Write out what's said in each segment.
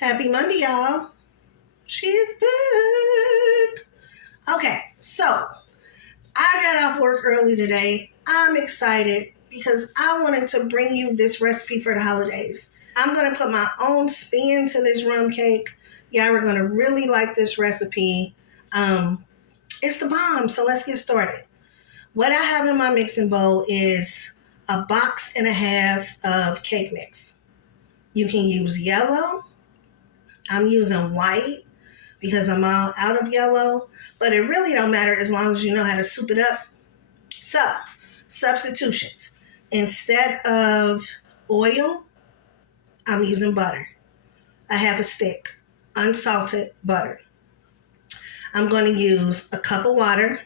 Happy Monday, y'all. She's back. Okay, so I got off work early today. I'm excited because I wanted to bring you this recipe for the holidays. I'm going to put my own spin to this rum cake. Y'all are going to really like this recipe. It's the bomb, so let's get started. What I have in my mixing bowl is a box and a half of cake mix. You can use yellow. I'm using white because I'm all out of yellow, but it really don't matter as long as you know how to soup it up. So, substitutions. Instead of oil, I'm using butter. I have a stick, unsalted butter. I'm going to use a cup of water,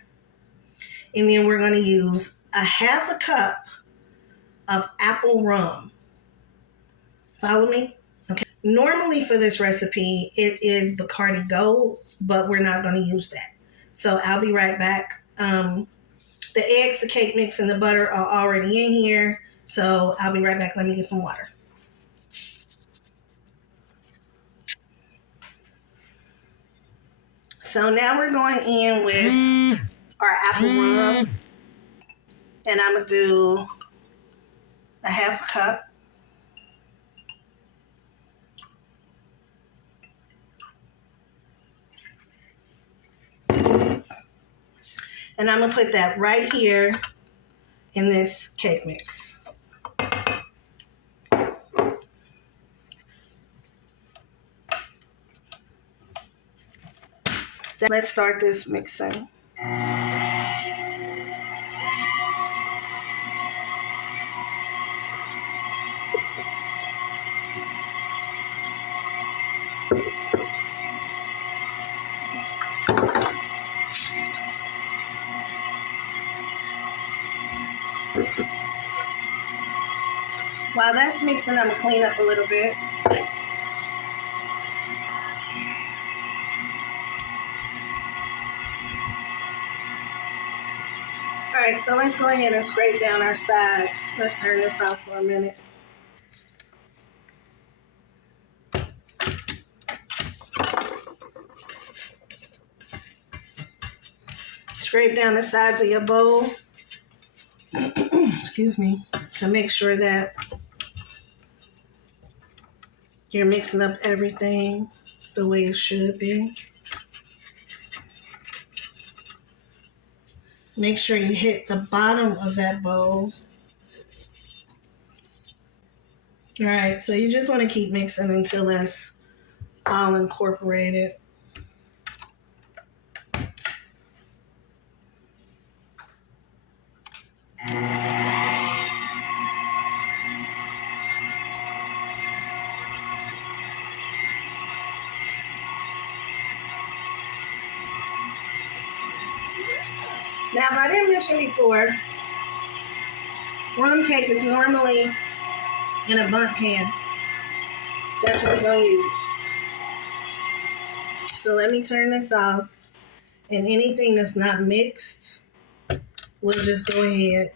and then we're going to use a half a cup of apple rum. Follow me? Okay. Normally for this recipe, it is Bacardi Gold, but we're not going to use that. So I'll be right back. The eggs, the cake mix, and the butter are already in here. So I'll be right back. Let me get some water. So now we're going in with our apple rum. And I'm going to do a half a cup. And I'm going to put that right here in this cake mix. Let's start this mixing. While that's mixing, I'm going to clean up a little bit. Alright, so let's go ahead and scrape down our sides. Let's turn this off for a minute. Scrape down the sides of your bowl. Excuse me. To make sure that you're mixing up everything the way it should be. Make sure you hit the bottom of that bowl. All right, so you just want to keep mixing until it's all incorporated. Now, if I didn't mention before, rum cake is normally in a bundt pan. That's what we're going to use. So let me turn this off. And anything that's not mixed, we'll just go ahead.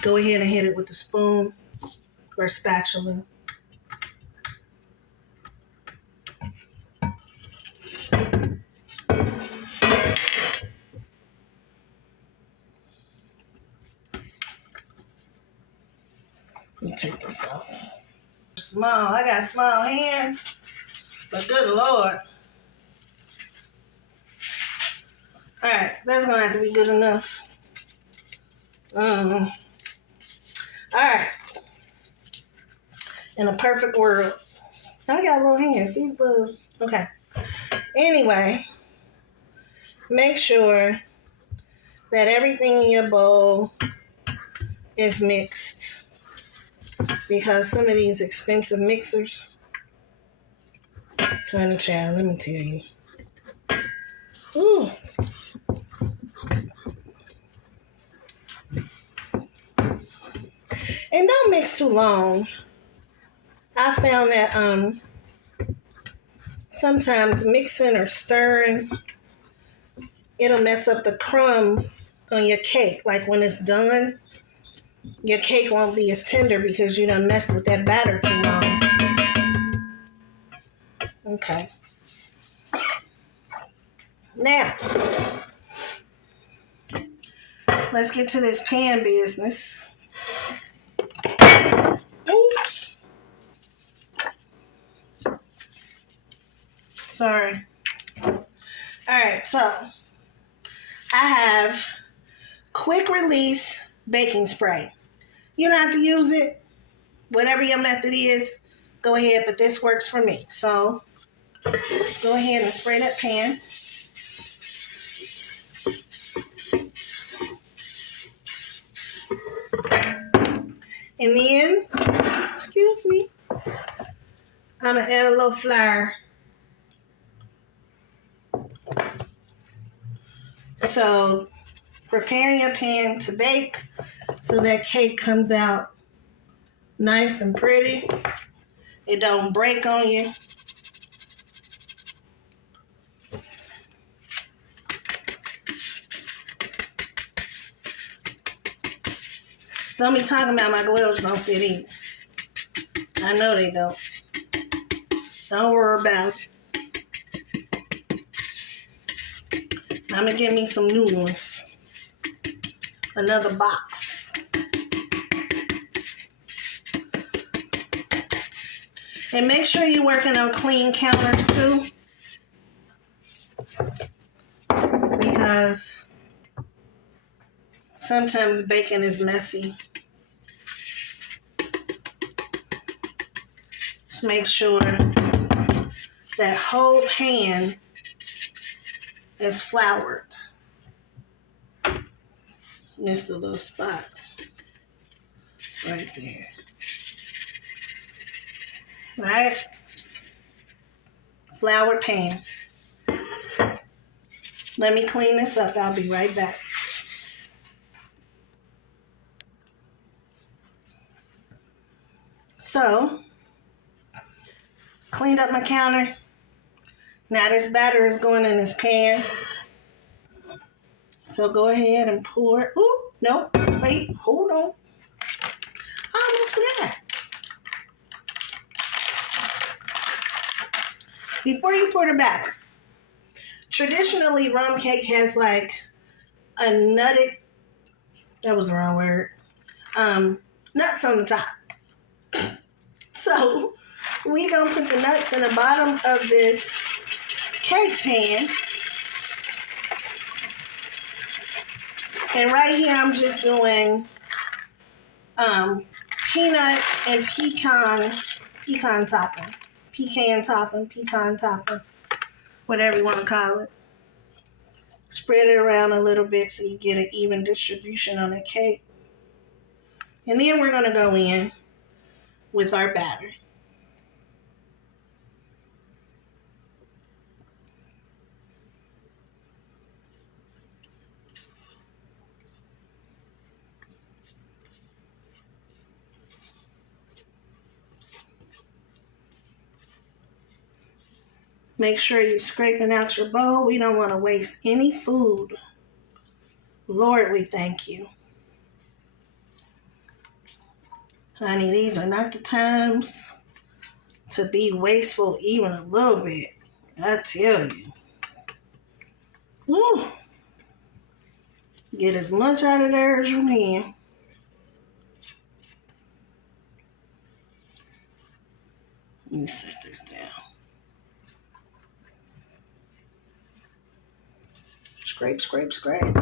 Go ahead and hit it with the spoon or spatula. Let me take this off. Small. I got small hands, but good Lord. All right, that's gonna have to be good enough. All right. In a perfect world, I got little hands. These gloves. Okay. Anyway, make sure that everything in your bowl is mixed. Because some of these expensive mixers, honey child, let me tell you. Ooh. And don't mix too long. I found that sometimes mixing or stirring, it'll mess up the crumb on your cake. Like when it's done, your cake won't be as tender because you done messed with that batter too long. Okay. Now, let's get to this pan business. Oops. Sorry. Alright, so I have quick release baking spray. You don't have to use it. Whatever your method is, go ahead, but this works for me. So go ahead and spray that pan. And then, excuse me, I'm going to add a little flour. So preparing your pan to bake so that cake comes out nice and pretty. It don't break on you. Don't be talking about my gloves don't fit either. I know they don't. Don't worry about it. I'm going to get me some new ones. Another box. And make sure you're working on clean counters too. Because sometimes baking is messy. Just make sure that whole pan is floured. Missed a little spot right there. All right, floured pan. Let me clean this up. I'll be right back. So, cleaned up my counter. Now this batter is going in this pan. So go ahead and pour. Ooh, nope, wait, hold on. I almost forgot. Before you pour the batter, traditionally rum cake has like a nutted, that was the wrong word, nuts on the top. So we gonna put the nuts in the bottom of this cake pan. And right here I'm just doing peanut and pecan topping, whatever you want to call it. Spread it around a little bit so you get an even distribution on the cake. And then we're going to go in with our batter. Make sure you're scraping out your bowl. We don't want to waste any food. Lord, we thank you. Honey, these are not the times to be wasteful even a little bit. I tell you. Woo. Get as much out of there as you can. Let me set this down. Scrape, scrape, scrape.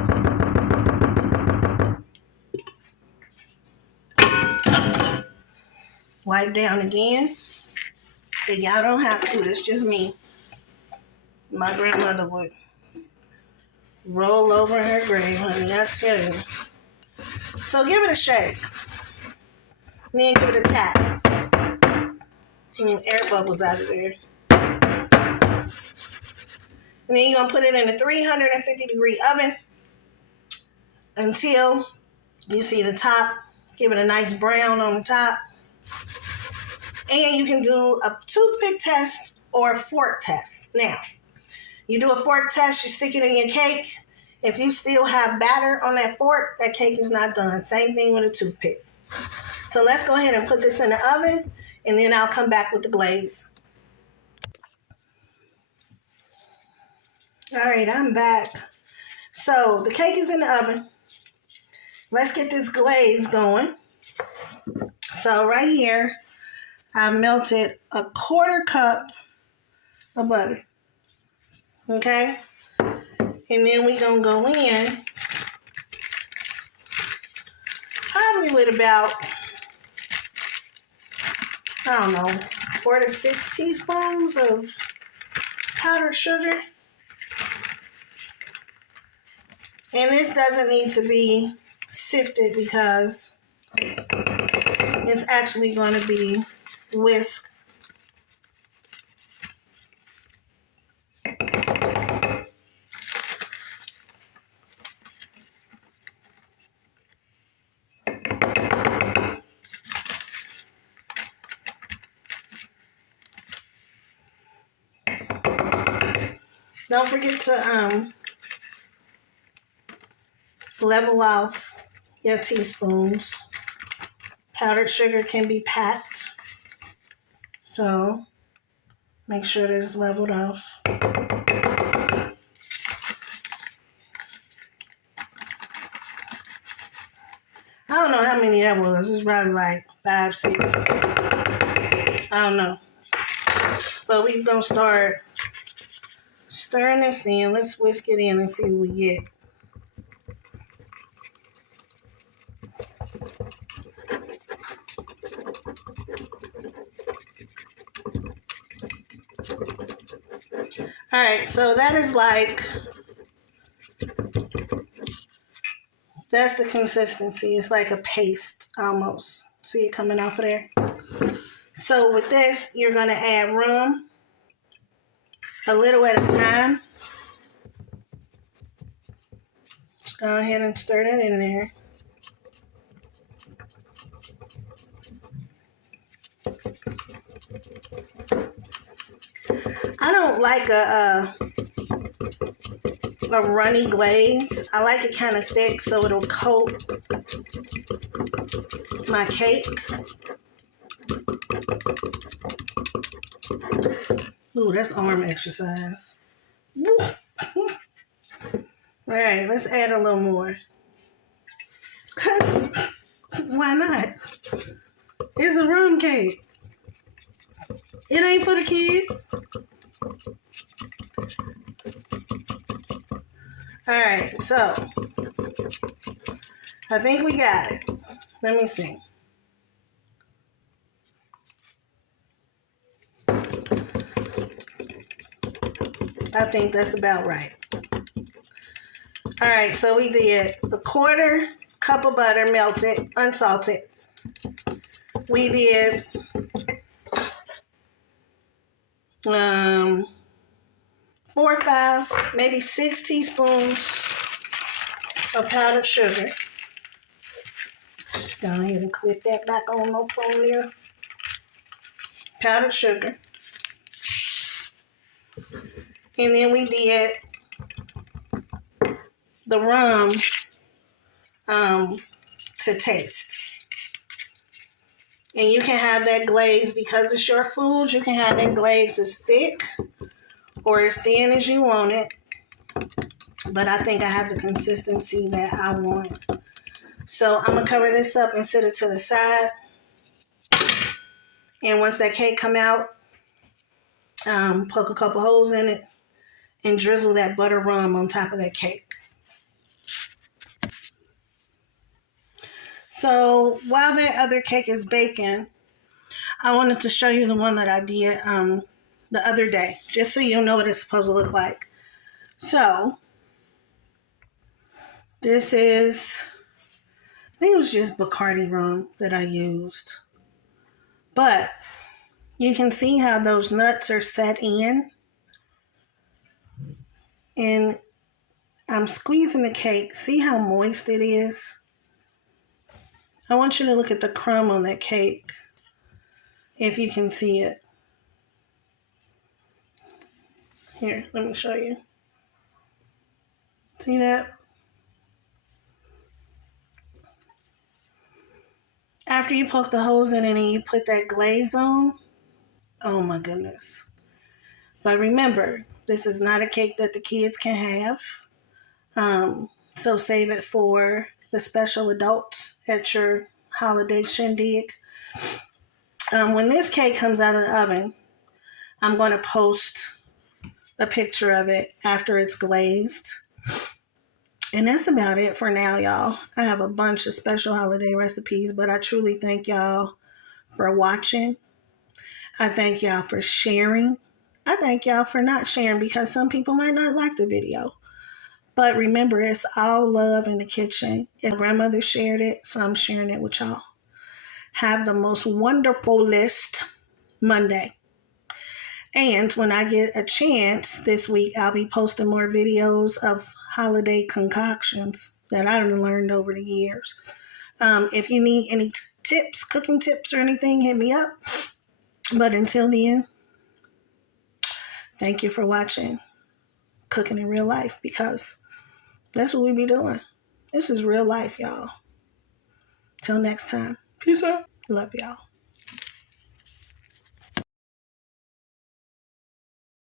Wipe down again. But y'all don't have to. That's just me. My grandmother would roll over her grave, honey. I tell you. So give it a shake. Then give it a tap. Air bubbles out of there. And then you're going to put it in a 350-degree oven until you see the top. Give it a nice brown on the top. And you can do a toothpick test or a fork test. Now, you do a fork test, you stick it in your cake. If you still have batter on that fork, that cake is not done. Same thing with a toothpick. So let's go ahead and put this in the oven, and then I'll come back with the glaze. All right, I'm back. So the cake is in the oven. Let's get this glaze going. So right here, I melted a 1/4 cup of butter. Okay? And then we're going to go in probably with about, I don't know, 4 to 6 teaspoons of powdered sugar. And this doesn't need to be sifted because it's actually going to be whisked. Don't forget to level off your teaspoons. Powdered sugar can be packed, so make sure it is leveled off. I don't know how many that was. It's probably like 5, 6. I don't know. But we're going to start stirring this in. Let's whisk it in and see what we get. All right, so that is like, that's the consistency. It's like a paste almost. See it coming off of there? So with this, you're going to add rum a little at a time. Just go ahead and stir that in there. I don't like a runny glaze. I like it kind of thick so it'll coat my cake. Ooh, that's arm exercise. All right, let's add a little more. Cause why not? It's a rum cake. It ain't for the kids. All right, so I think we got it. Let me see. I think that's about right. All right, so we did a 1/4 cup of butter melted, unsalted. We did 4 or 5, maybe 6 teaspoons of powdered sugar. Go ahead and clip that back on up on there. Powdered sugar. And then we did the rum to taste. And you can have that glaze, because it's your food, you can have that glaze as thick or as thin as you want it. But I think I have the consistency that I want. So I'm going to cover this up and set it to the side. And once that cake come out, poke a couple holes in it and drizzle that butter rum on top of that cake. So while that other cake is baking, I wanted to show you the one that I did the other day, just so you'll know what it's supposed to look like. So this is, I think it was just Bacardi rum that I used. But you can see how those nuts are set in. And I'm squeezing the cake. See how moist it is? I want you to look at the crumb on that cake, if you can see it. Here, let me show you. See that? After you poke the holes in it and you put that glaze on, oh my goodness. But remember, this is not a cake that the kids can have. So save it for the special adults at your holiday shindig. When this cake comes out of the oven, I'm going to post a picture of it after it's glazed. And that's about it for now, y'all. I have a bunch of special holiday recipes, but I truly thank y'all for watching. I thank y'all for sharing. I thank y'all for not sharing because some people might not like the video. But remember, it's all love in the kitchen. My grandmother shared it, so I'm sharing it with y'all. Have the most wonderfulest Monday. And when I get a chance this week, I'll be posting more videos of holiday concoctions that I've learned over the years. If you need any tips, cooking tips or anything, hit me up. But until then, thank you for watching Cooking in Real Life, because that's what we be doing. This is real life, y'all. Till next time. Peace out. Love y'all.